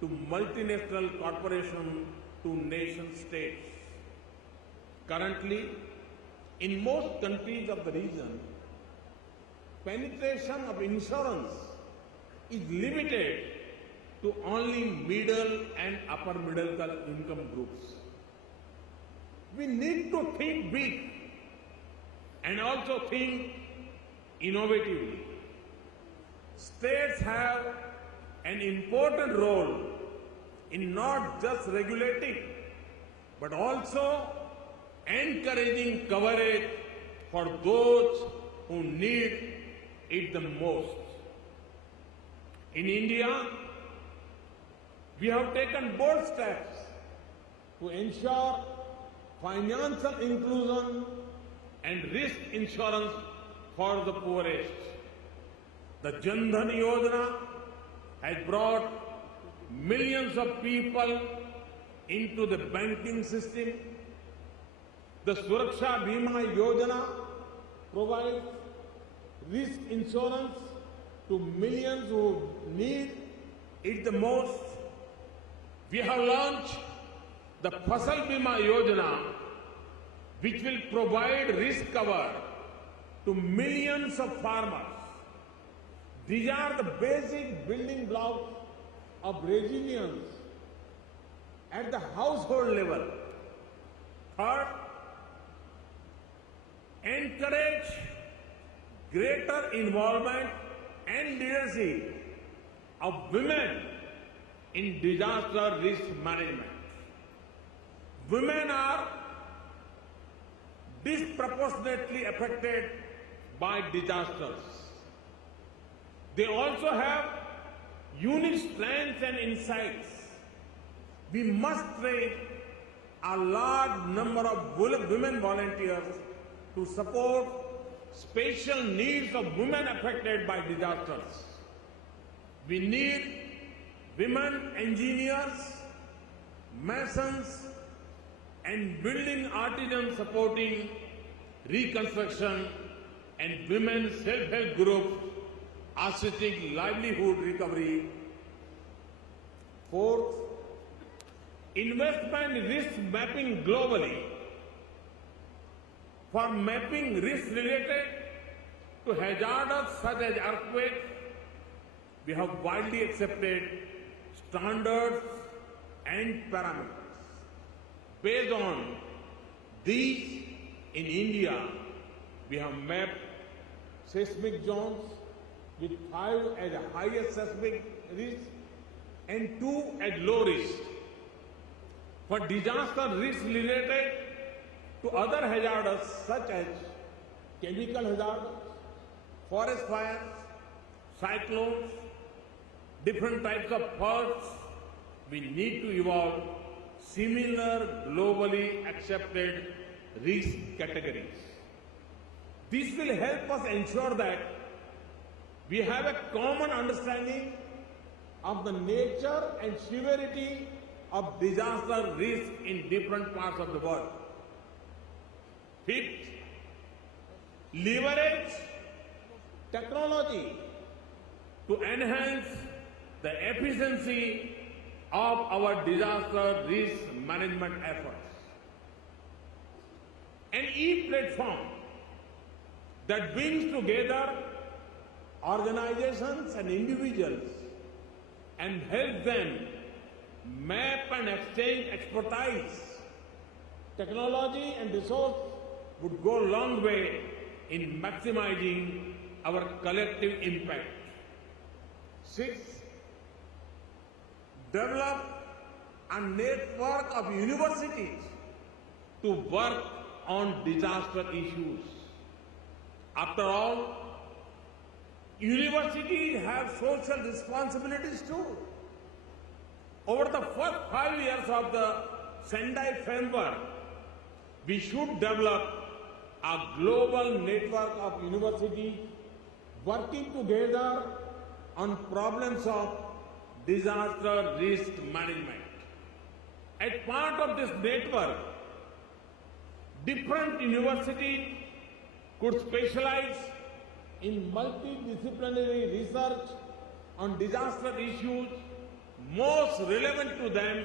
to multinational corporations to nation states. Currently, in most countries of the region, penetration of insurance is limited to only middle and upper middle income groups. We need to think big and also think innovatively. States have an important role in not just regulating, but also encouraging coverage for those who need it the most. In India, we have taken bold steps to ensure financial inclusion and risk insurance for the poorest. The Jan Dhan Yojana has brought millions of people into the banking system. The Suraksha Bima Yojana provides risk insurance to millions who need it the most. We have launched the Fasal Bima Yojana, which will provide risk cover to millions of farmers. These are the basic building blocks of resilience at the household level. Third, encourage greater involvement and leadership of women in disaster risk management. Women are disproportionately affected by disasters. They also have unique strengths and insights. We must train a large number of women volunteers to support special needs of women affected by disasters. We need women engineers, masons, and building artisans supporting reconstruction, and women self-help groups assisting livelihood recovery. Fourth, investment in risk mapping globally. For mapping risks related to hazards such as earthquakes, we have widely accepted standards and parameters. Based on these, in India, we have mapped seismic zones with 5 as a highest seismic risk and 2 at low risk. For disaster risk related to other hazards such as chemical hazards, forest fires, cyclones, different types of floods, we need to evolve similar globally accepted risk categories. This will help us ensure that we have a common understanding of the nature and severity of disaster risk in different parts of the world. Fifth, leverage technology to enhance the efficiency of our disaster risk management efforts. An e-platform that brings together organizations and individuals and helps them map and exchange expertise, technology and resource would go a long way in maximizing our collective impact. Sixth, develop a network of universities to work on disaster issues. After all, universities have social responsibilities too. Over the first 5 years of the Sendai framework, we should develop a global network of universities working together on problems of disaster risk management. As part of this network, different universities could specialize in multidisciplinary research on disaster issues most relevant to them.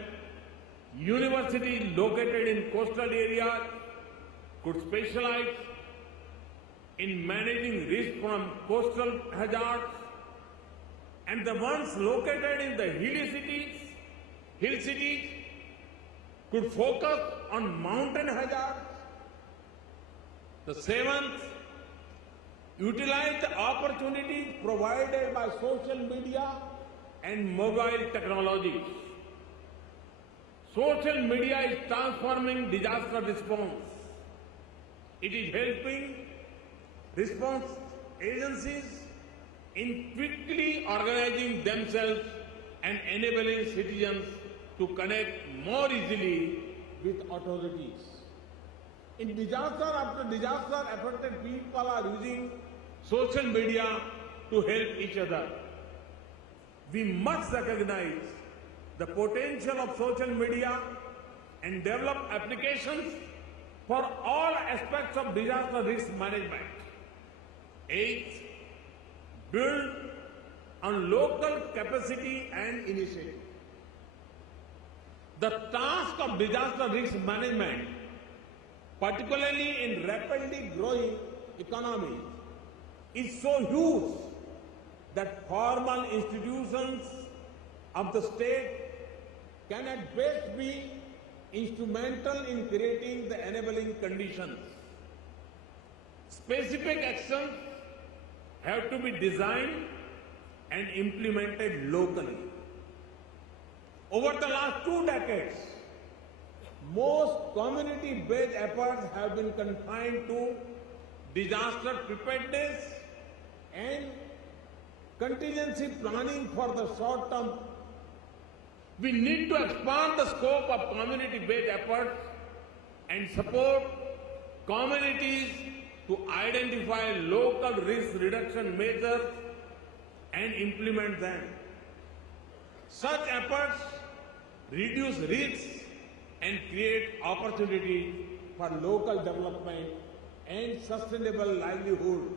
Universities located in coastal areas could specialize in managing risk from coastal hazards, and the ones located in the hill cities could focus on mountain hazards. The seventh, utilize the opportunities provided by social media and mobile technologies. Social media is transforming disaster response. It is helping response agencies in quickly organizing themselves and enabling citizens to connect more easily with authorities. In disaster after disaster, affected people are using social media to help each other. We must recognize the potential of social media and develop applications for all aspects of disaster risk management. Eighth, build on local capacity and initiative. The task of disaster risk management, particularly in rapidly growing economies, is so huge that formal institutions of the state can at best be instrumental in creating the enabling conditions. Specific actions have to be designed and implemented locally. Over the last 2 decades, most community-based efforts have been confined to disaster preparedness and contingency planning for the short term. We need to expand the scope of community-based efforts and support communities to identify local risk reduction measures and implement them. Such efforts reduce risks and create opportunities for local development and sustainable livelihood.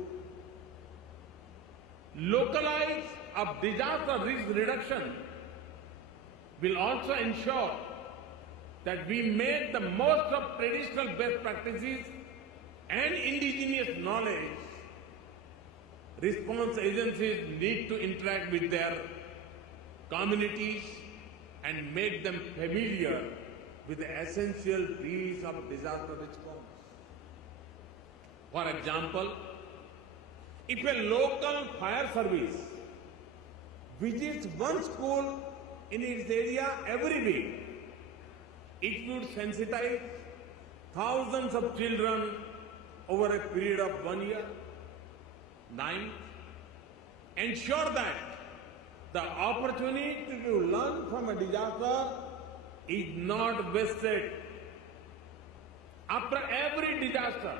localize of disaster risk reduction will also ensure that we make the most of traditional best practices and indigenous knowledge. Response agencies need to interact with their communities and make them familiar with the essential trees of disaster response. For example, if a local fire service visits one school in its area every week, it would sensitize thousands of children over a period of 1 year. 9. Ensure that the opportunity to learn from a disaster is not wasted. After every disaster,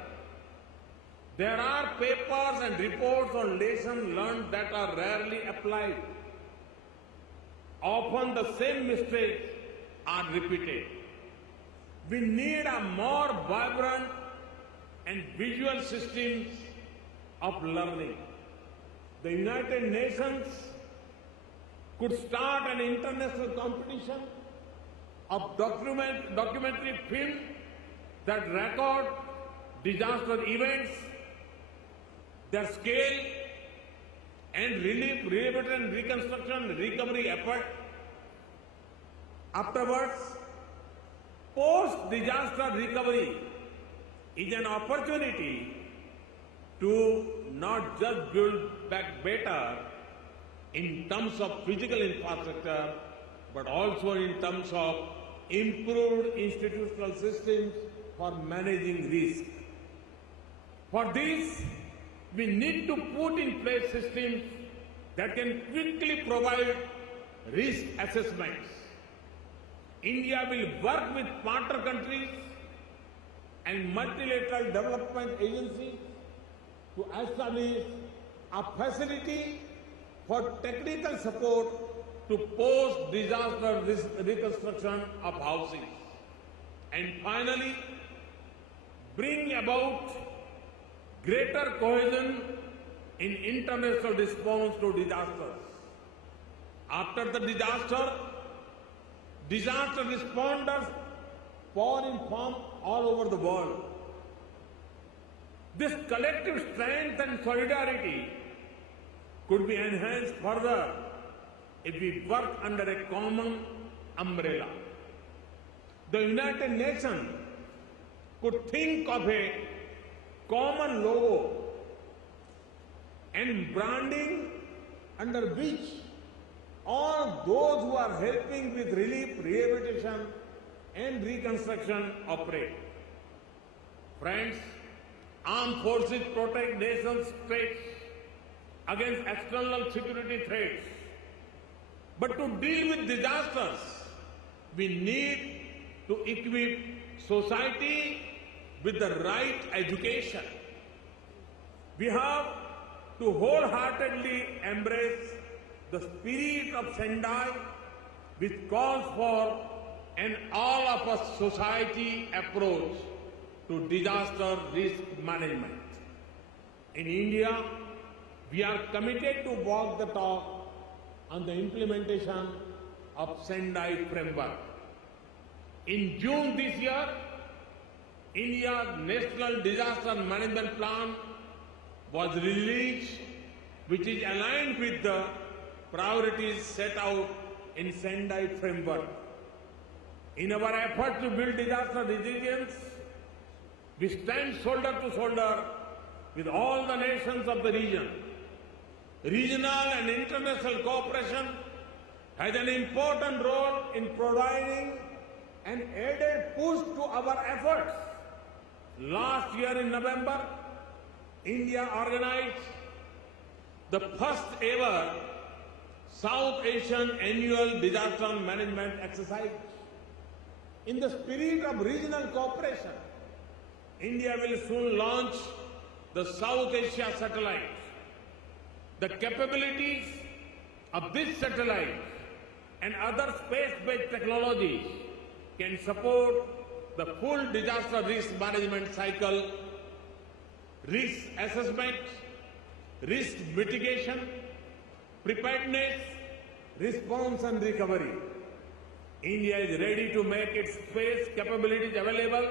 there are papers and reports on lessons learned that are rarely applied. Often the same mistakes are repeated. We need a more vibrant and visual systems of learning. The United Nations could start an international competition of documentary film that record disaster events, their scale, and relief, rehabilitation, reconstruction, recovery effort. Afterwards, post-disaster recovery is an opportunity to not just build back better in terms of physical infrastructure, but also in terms of improved institutional systems for managing risk. For this, we need to put in place systems that can quickly provide risk assessments. India will work with partner countries and multilateral development agencies to establish a facility for technical support to post-disaster reconstruction of housing. And finally, bring about greater cohesion in international response to disasters. After the disaster responders pour in from all over the world. This collective strength and solidarity could be enhanced further if we work under a common umbrella. The United Nations could think of a common logo and branding under which all those who are helping with relief, rehabilitation and reconstruction operate. Friends, armed forces protect nations' states against external security threats. But to deal with disasters, we need to equip society with the right education. We have to wholeheartedly embrace the spirit of Sendai, which calls for an all-of-us society approach to disaster risk management. In India, we are committed to walk the talk on the implementation of Sendai framework. In June this year, India's National Disaster Management Plan was released, which is aligned with the priorities set out in Sendai framework. In our effort to build disaster resilience, we stand shoulder to shoulder with all the nations of the region. Regional and international cooperation has an important role in providing an added push to our efforts. Last year in November, India organized the first ever South Asian Annual Disaster Management Exercise. In the spirit of regional cooperation, India will soon launch the South Asia satellite. The capabilities of this satellite and other space-based technologies can support the full disaster risk management cycle, risk assessment, risk mitigation, preparedness, response and recovery. India is ready to make its space capabilities available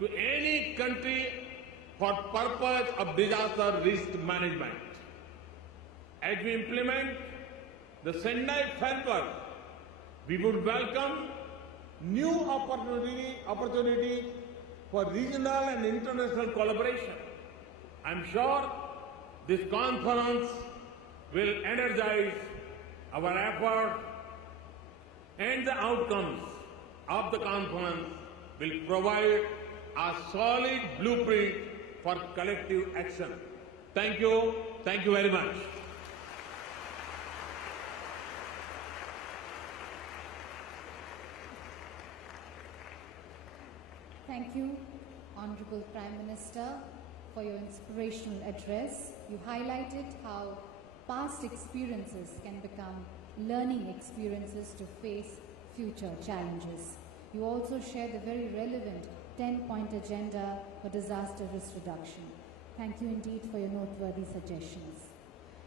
to any country for purpose of disaster risk management. As we implement the Sendai framework, we would welcome new opportunities for regional and international collaboration. I'm sure this conference will energize our effort, and the outcomes of the conference will provide a solid blueprint for collective action. Thank you. Thank you very much. Thank you, Honorable Prime Minister, for your inspirational address. You highlighted how past experiences can become learning experiences to face future challenges. You also shared the very relevant 10-point agenda for disaster risk reduction. Thank you indeed for your noteworthy suggestions.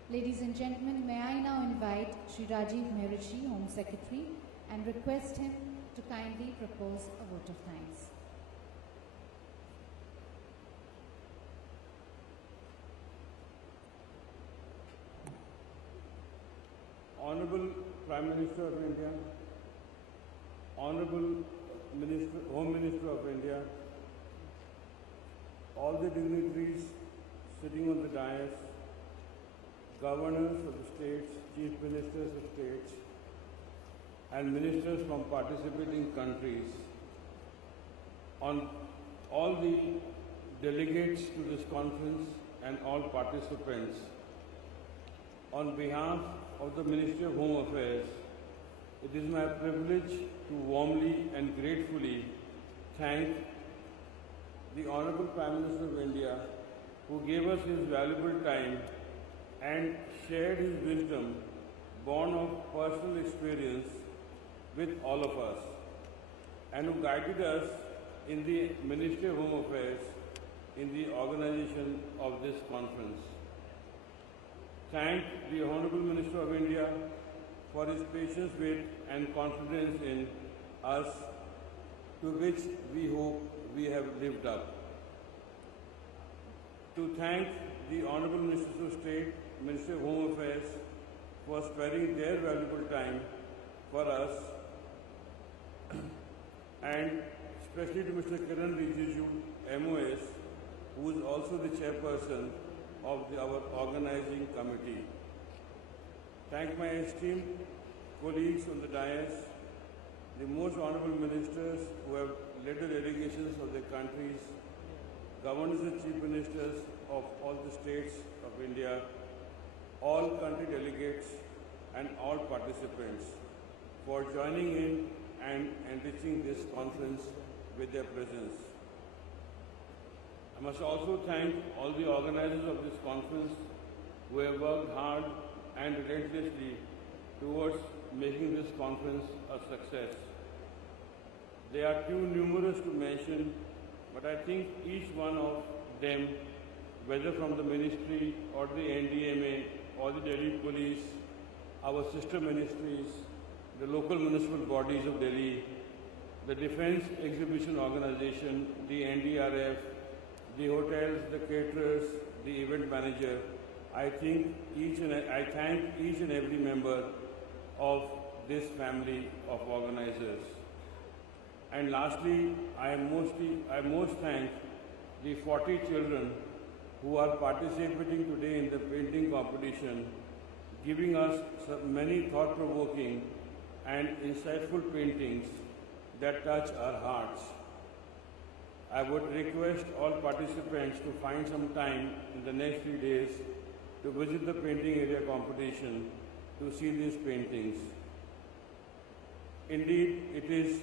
Ladies and gentlemen, may I now invite Shri Rajiv Mehrishi, Home Secretary, and request him to kindly propose a vote of thanks. Honorable Prime Minister of India, Honorable Home Minister of India, all the dignitaries sitting on the dais, governors of the states, chief ministers of states, and ministers from participating countries, on all the delegates to this conference and all participants, on behalf of the Ministry of Home Affairs, it is my privilege to warmly and gratefully thank the Honorable Prime Minister of India, who gave us his valuable time and shared his wisdom born of personal experience with all of us, and who guided us in the Ministry of Home Affairs in the organization of this conference. Thank the Honorable Minister of India for his patience with and confidence in us, to which we hope we have lived up. To thank the Honorable Ministers of State, Minister of Home Affairs, for sparing their valuable time for us, and especially to Mr. Kiran Rijiju, MOS, who is also the chairperson of our organizing committee. Thank my esteemed colleagues on the dais, the most honorable ministers who have led the delegations of their countries, governors and chief ministers of all the states of India, all country delegates, and all participants for joining in and enriching this conference with their presence. I must also thank all the organizers of this conference who have worked hard and relentlessly towards making this conference a success. They are too numerous to mention, but I think each one of them, whether from the ministry or the NDMA or the Delhi Police, our sister ministries, the local municipal bodies of Delhi, the Defence Exhibition Organization, the NDRF, the hotels, the caterers, the event manager, I thank each and every member of this family of organizers. And lastly, I most thank the 40 children who are participating today in the painting competition, giving us many thought-provoking and insightful paintings that touch our hearts. I would request all participants to find some time in the next few days to visit the painting area competition to see these paintings. Indeed, it is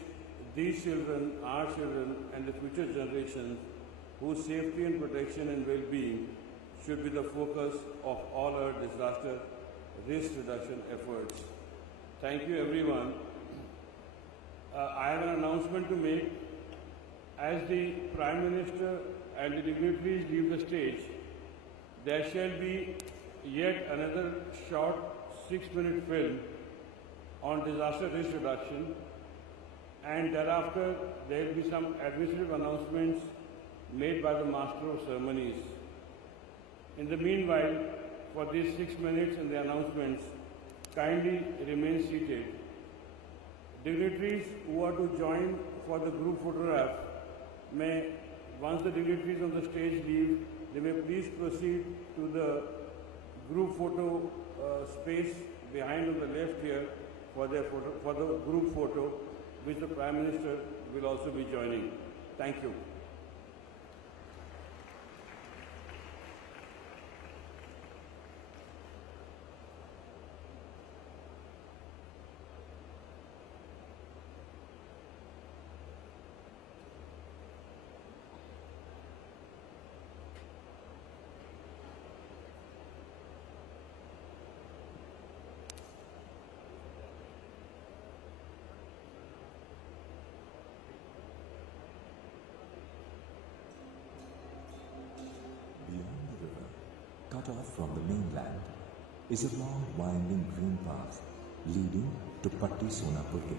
these children, our children, and the future generations whose safety and protection and well-being should be the focus of all our disaster risk reduction efforts. Thank you, everyone. I have an announcement to make. As the Prime Minister and the dignitaries leave the stage, there shall be yet another short 6-minute film on disaster risk reduction, and thereafter there will be some administrative announcements made by the Master of Ceremonies. In the meanwhile, for these 6 minutes and the announcements, kindly remain seated. Dignitaries who are to join for the group photograph may, once the dignitaries on the stage leave, they may please proceed to the group photo space behind on the left here for the group photo, which the Prime Minister will also be joining. Thank you. Cut off from the mainland is a long winding green path leading to Patti Sonapur.